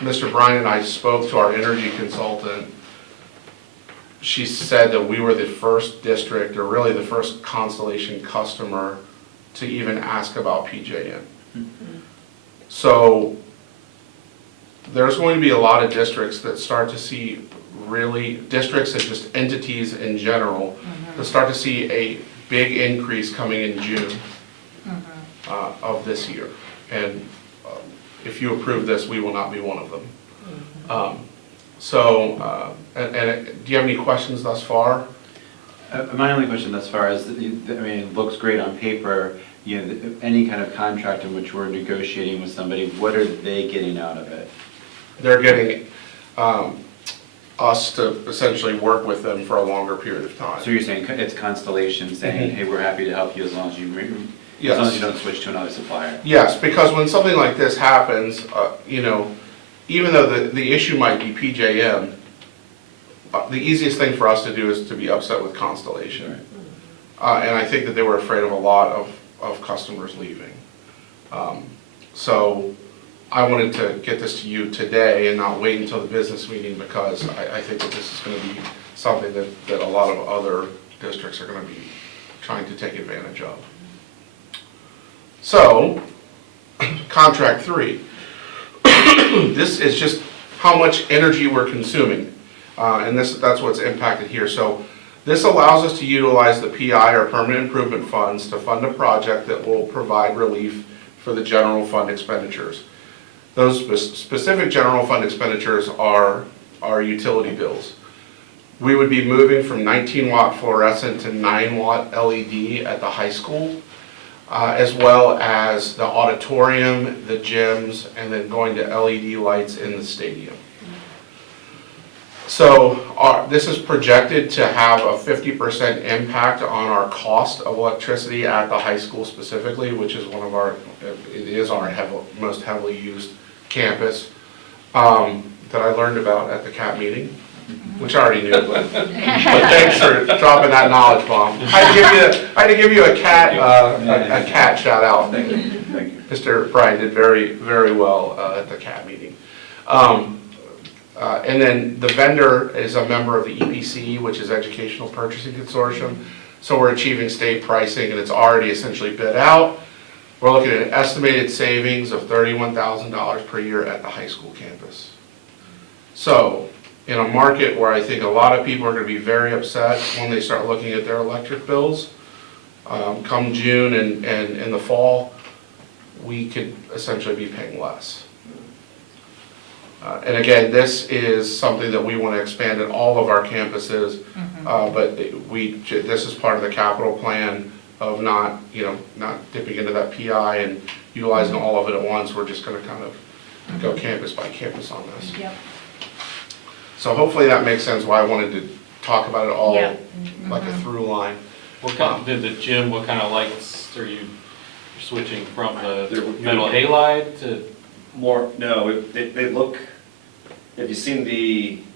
Mr. Bryan and I spoke to our energy consultant, she said that we were the first district, or really the first Constellation customer, to even ask about PJM. So there's going to be a lot of districts that start to see districts and just entities in general, that start to see a big increase coming in June of this year. And if you approve this, we will not be one of them. Do you have any questions thus far? My only question thus far is, it looks great on paper, any kind of contract in which we're negotiating with somebody, what are they getting out of it? They're getting us to essentially work with them for a longer period of time. So you're saying it's Constellation saying, hey, we're happy to help you as long as you don't switch to another supplier? Yes, because when something like this happens, even though the issue might be PJM, the easiest thing for us to do is to be upset with Constellation. And I think that they were afraid of a lot of customers leaving. So I wanted to get this to you today and not wait until the business meeting, because I think that this is going to be something that a lot of other districts are going to be trying to take advantage of. So, contract 3. This is just how much energy we're consuming, and that's what's impacted here. So this allows us to utilize the PI, or permanent improvement funds, to fund a project that will provide relief for the general fund expenditures. Those specific general fund expenditures are our utility bills. We would be moving from 19-watt fluorescent to 9-watt LED at the high school, as well as the auditorium, the gyms, and then going to LED lights in the stadium. So this is projected to have a 50% impact on our cost of electricity at the high school specifically, which is our most heavily used campus, that I learned about at the CAT meeting, which I already knew, but thanks for dropping that knowledge bomb. I had to give you a CAT shout out. Thank you. Mr. Bryan did very, very well at the CAT meeting. And then the vendor is a member of the EPC, which is Educational Purchasing Consortium. So we're achieving state pricing, and it's already essentially bid out. We're looking at an estimated savings of $31,000 per year at the high school campus. So in a market where I think a lot of people are going to be very upset when they start looking at their electric bills, come June and in the fall, we could essentially be paying less. And again, this is something that we want to expand at all of our campuses, but this is part of the capital plan of not dipping into that PI and utilizing all of it at once. We're just going to kind of go campus by campus on this. Yep. So hopefully that makes sense why I wanted to talk about it all like a through line. What kind of lights are you switching from the metal halide to? No, they look, have you seen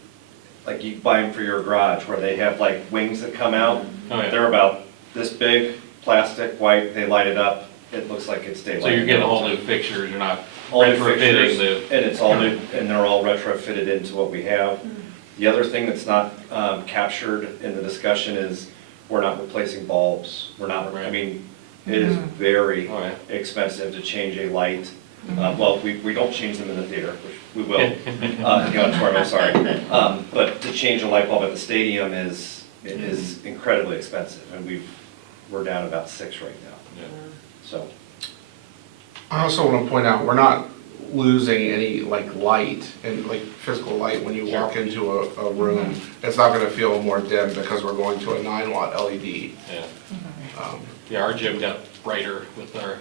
like you buy them for your garage, where they have like wings that come out? Oh, yeah. They're about this big, plastic, white, they light it up, it looks like it's daylight. So you're getting all new fixtures, you're not All new retrofitting fixtures, and it's all new, and they're all retrofitted into what we have. The other thing that's not captured in the discussion is we're not replacing bulbs. We're not, I mean, it is very expensive to change a light. Well, we don't change them in the theater, which we will, in the auditorium, I'm sorry. But to change a light bulb at the stadium is incredibly expensive, and we're down about 6 right now. So. I also want to point out, we're not losing any light and physical light when you walk into a room. It's not going to feel more dim because we're going to a 9-watt LED. Yeah, our gym got brighter with our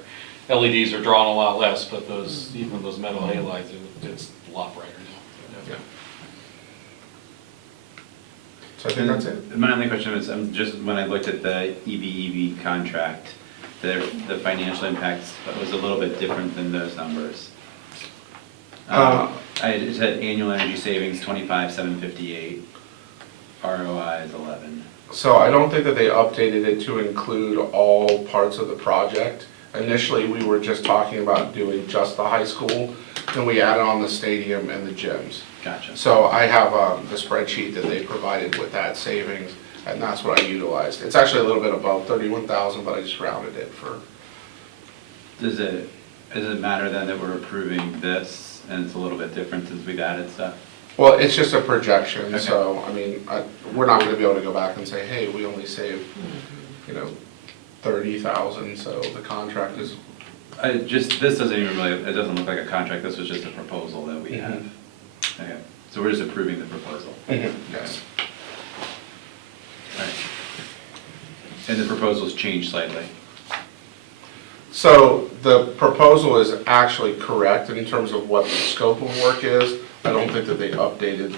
LEDs are drawing a lot less, but even those metal halides, it's a lot brighter now. Yeah. So I think that's it. My only question is, just when I looked at the EV contract, the financial impact was a little bit different than those numbers. It said annual energy savings 25,758, ROI is 11. So I don't think that they updated it to include all parts of the project. Initially, we were just talking about doing just the high school, then we added on the stadium and the gyms. Gotcha. So I have the spreadsheet that they provided with that savings, and that's what I utilized. It's actually a little bit above 31,000, but I just rounded it for. Does it Does it matter then that we're approving this and it's a little bit different since we've added stuff? Well, it's just a projection, Okay. so, I mean, we're not gonna be able to go back and say, hey, we only saved, 30,000, so the contract is, This doesn't even really, it doesn't look like a contract, this was just a proposal that we have. Okay, so we're just approving the proposal. yes. Alright. And the proposal's changed slightly. So the proposal is actually correct in terms of what the scope of work is. I don't think that they updated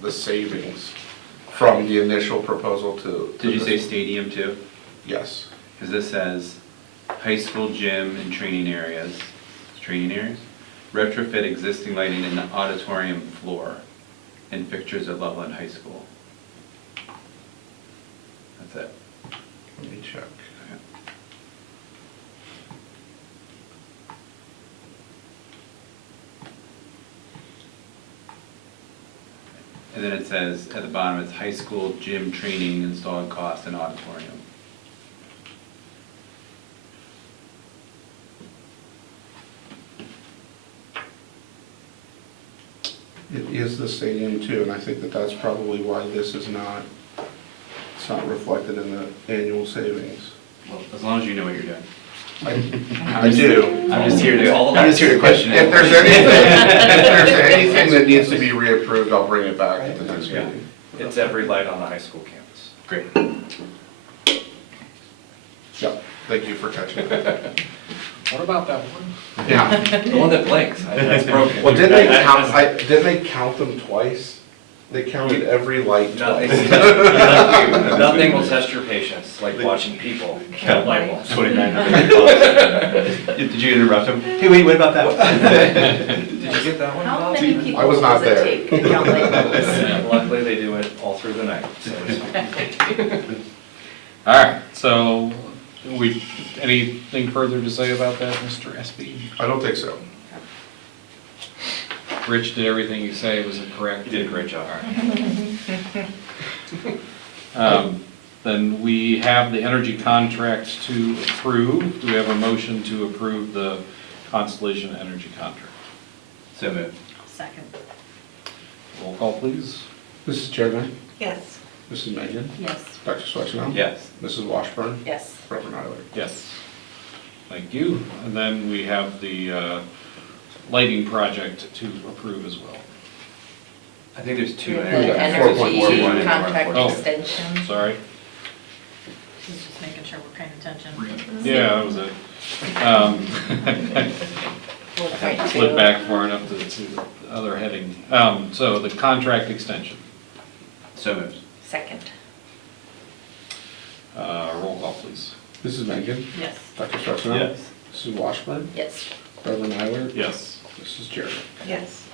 the savings from the initial proposal to. Did you say this. stadium too? Yes. Because this says high school gym and training areas, retrofit existing lighting in the auditorium floor and fixtures at Loveland High School. That's it. Let me check. And then it says at the bottom, it's high school gym training installed cost and auditorium. It is the stadium too, and I think that that's probably why this is not, it's not reflected in the annual savings. Well, as long as you know what you're doing. I do. I'm just here to question it. If there's anything that needs to be reapproved, I'll bring it back at the next Yeah. meeting. It's every light on the high school campus. Great. Yeah, thank you for catching that. What about that one? Yeah. The one that blinks, that's broken. Well, didn't they count them twice? They counted every light Nothing, twice. nothing will test your patience like watching people count light bulbs. Did you interrupt him? Hey, wait, what about that one? Did you get that one? How Bob? many people I was not does it there. take to count light bulbs? And luckily, they do it all through the night, so it's All right, so anything further to say about that, Mr. SB? I don't think so. Rich did everything you say, was it correct? You did a great job. Then we have the energy contract to approve. Do we have a motion to approve the Constellation Energy contract? So moved. Second. Roll call, please. Mrs. Jernigan? Yes. Mrs. Megan? Yes. Dr. Swetchnow? Yes. Mrs. Washburn? Yes. Reverend Eiler? Yes. Thank you. And then we have the lighting project to approve as well. I think there's two. The areas. energy 4.1 and contract 4.4. Oh. extension. Sorry. Just making sure we're paying attention. Yeah, that was it. 4.2. Flip back far enough to the other heading. So the contract extension. So moved. Second. Roll call, please. Mrs. Megan? Yes. Dr. Swetchnow? Mrs. Washburn? Yes. Reverend Eiler? Yes. Mrs. Jernigan? Yes.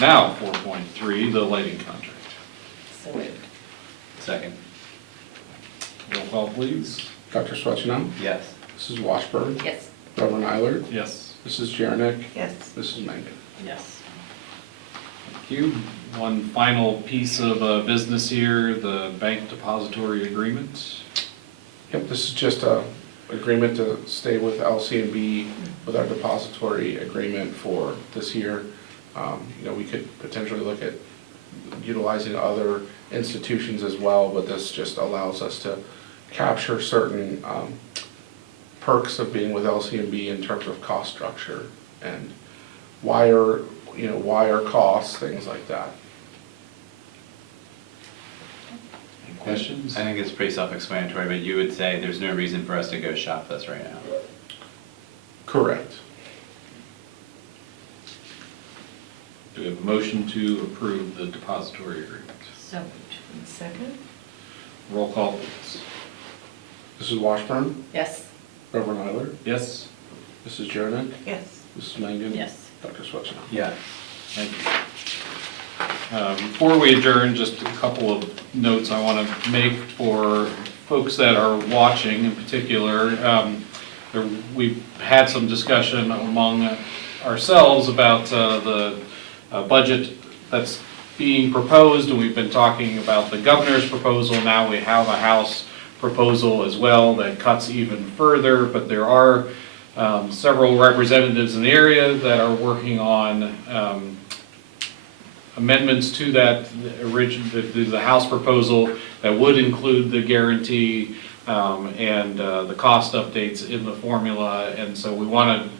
Now, 4.3, the lighting contract. So moved. Second. Roll call, please. Dr. Swetchnow? Yes. Mrs. Washburn? Yes. Reverend Eiler? Yes. Mrs. Jernigan? Yes. Mrs. Megan? Yes. Thank you. One final piece of business here, the bank depository agreement. Yep, this is just a agreement to stay with LCNB with our depository agreement for this year. We could potentially look at utilizing other institutions as well, but this just allows us to capture certain perks of being with LCNB in terms of cost structure and wire costs, things like that. Any questions? I think it's pretty self-explanatory, but you would say there's no reason for us to go shop this right now. Correct. Do we have a motion to approve the depository agreement? So moved. Second? Roll call, please. Mrs. Washburn? Yes. Reverend Eiler? Yes? Mrs. Jernigan? Yes. Mrs. Megan? Yes. Dr. Swetchnow? Yes. Thank you. Before we adjourn, just a couple of notes I want to make for folks that are watching in particular. We've had some discussion among ourselves about the budget that's being proposed, and we've been talking about the governor's proposal. Now we have a House proposal as well that cuts even further, but there are several representatives in the area that are working on amendments to that the House proposal that would include the guarantee and the cost updates in the formula. And so we want to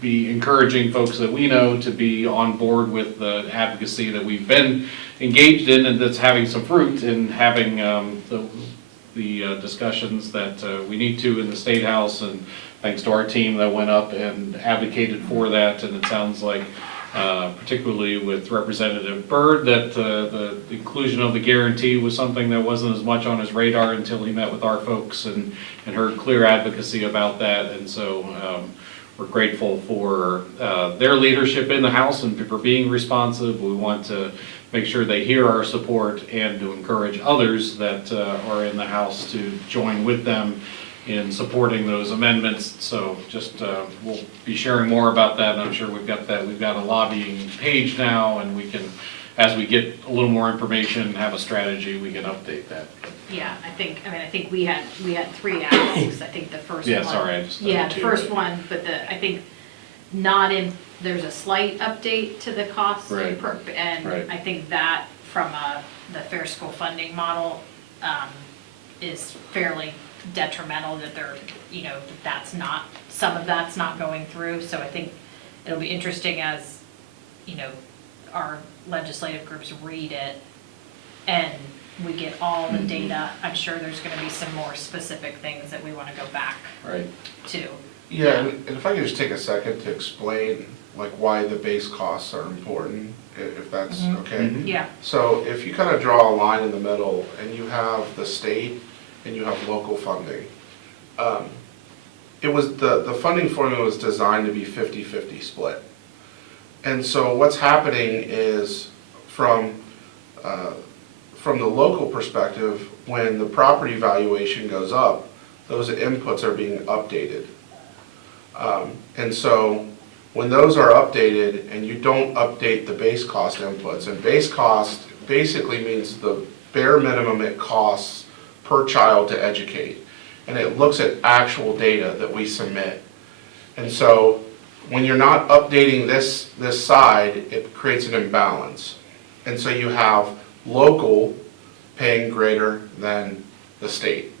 be encouraging folks that we know to be on board with the advocacy that we've been engaged in and that's having some fruit in having the discussions that we need to in the State House. And thanks to our team that went up and advocated for that. And it sounds like particularly with Representative Byrd, that the inclusion of the guarantee was something that wasn't as much on his radar until he met with our folks and heard clear advocacy about that. And so we're grateful for their leadership in the House and for being responsive. We want to make sure they hear our support and to encourage others that are in the House to join with them in supporting those amendments. So just we'll be sharing more about that, and I'm sure we've got a lobbying page now, and we can, as we get a little more information and have a strategy, we can update that. Yeah, I think we had 3 asks. I think the first one. Yeah, sorry, I just. Yeah, the first one, but I think there's a slight update to the cost. Right. And Right. I think that from the Fair School funding model is fairly detrimental that some of that's not going through. So I think it'll be interesting as, our legislative groups read it and we get all the data. I'm sure there's gonna be some more specific things that we wanna go back Right. to. Yeah, and if I could just take a second to explain like why the base costs are important, if that's okay. Yeah, So if you kind of draw a line in the middle and you have the state and you have local funding, the funding formula was designed to be 50-50 split. And so what's happening is from the local perspective, when the property valuation goes up, those inputs are being updated. And so when those are updated and you don't update the base cost inputs, and base cost basically means the bare minimum it costs per child to educate. And it looks at actual data that we submit. And so when you're not updating this side, it creates an imbalance. And so you have local paying greater than the state.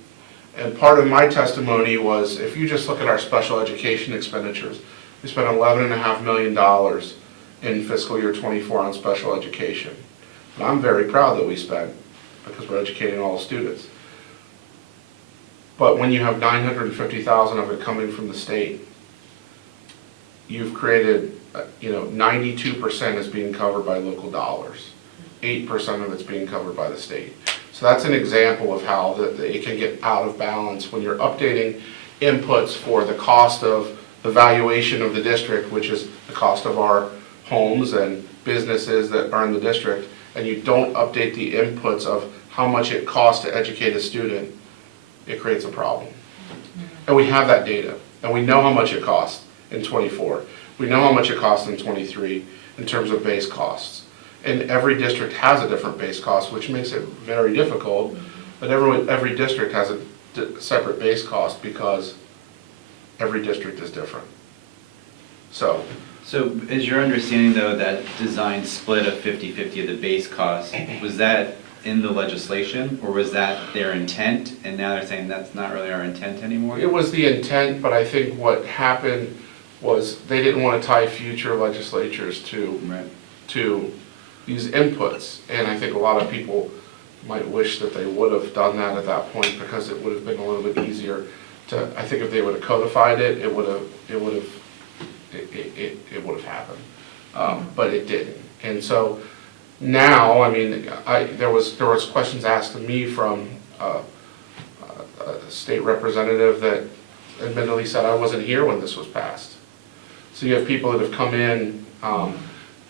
And part of my testimony was, if you just look at our special education expenditures, we spent $11.5 million in fiscal year '24 on special education. And I'm very proud that we spent, because we're educating all students. But when you have 950,000 of it coming from the state, you've created, 92% is being covered by local dollars. 8% of it's being covered by the state. So that's an example of how it can get out of balance when you're updating inputs for the cost of the valuation of the district, which is the cost of our homes and businesses that are in the district, and you don't update the inputs of how much it costs to educate a student, it creates a problem. And we have that data, and we know how much it costs in '24. We know how much it costs in '23 in terms of base costs. And every district has a different base cost, which makes it very difficult, but every district has a separate base cost because every district is different. So is your understanding though that design split of 50-50 of the base cost, was that in the legislation or was that their intent and now they're saying that's not really our intent anymore? it was the intent, but I think what happened was they didn't want to tie future legislatures Right. to these inputs. And I think a lot of people might wish that they would have done that at that point, because it would have been a little bit easier to, I think if they would have codified it, it would have happened. But it didn't. And so now, I mean, there was questions asked of me from a state representative that admittedly said I wasn't here when this was passed. So you have people that have come in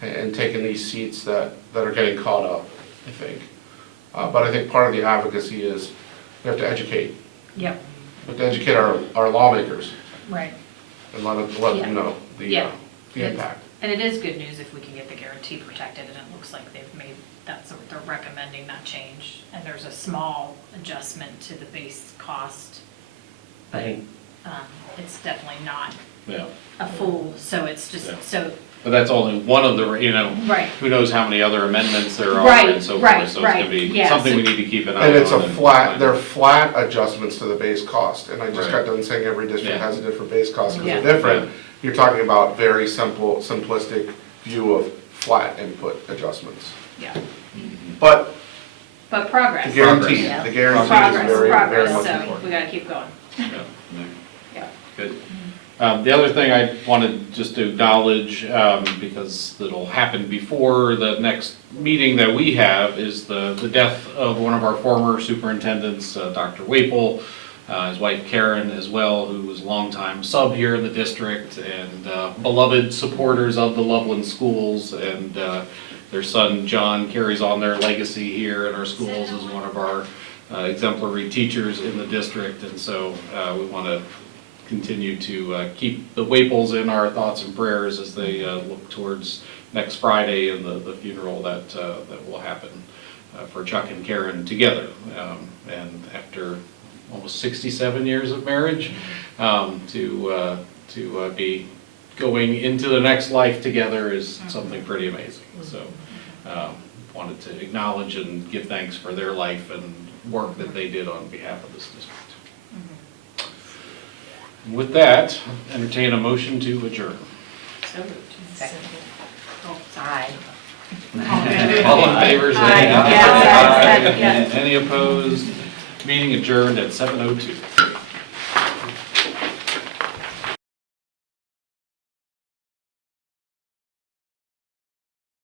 and taken these seats that are getting caught up, I think. But I think part of the advocacy is we have to educate. yep, We have to educate our lawmakers right. and let Yeah. them know the Yeah. impact. And it is good news if we can get the guarantee protected, and it looks like they've made, that's what they're recommending, that change. And there's a small adjustment to the base cost, but it's definitely not Yeah, a full, so it's Yeah. just, so, but that's only one of the, right. who knows how many other amendments there are Right, and so right, forth, so it's gonna right, be yeah, something so- we need to keep an eye on. And it's a flat, find- they're flat adjustments to the base cost, and I just got Right. done saying every district Yeah. has a different base cost, because Yeah. they're different. You're talking about very simple, simplistic view of flat input adjustments. Yeah, But but the progress. guarantee, Yeah. the guarantee is Progress, very, very progress, much so important. we gotta keep going. Yeah. Yeah. Good. The other thing I wanted just to acknowledge, because it'll happen before the next meeting that we have, is the death of one of our former superintendents, Dr. Waple, his wife Karen as well, who was a longtime sub here in the district, and beloved supporters of the Loveland schools, and their son John carries on their legacy here in our schools as one of our exemplary teachers in the district, and so we want to continue to keep the Waples in our thoughts and prayers as they look towards next Friday and the funeral that will happen for Chuck and Karen together. And after almost 67 years of marriage, to be going into the next life together is something pretty amazing. So wanted to acknowledge and give thanks for their life and work that they did on behalf of this district. With that, entertain a motion to adjourn. So moved. Second. Oh, Aye. All in favor, say Aye. aye. Yes, yes, yes. Any opposed? Meeting adjourned at 7:02.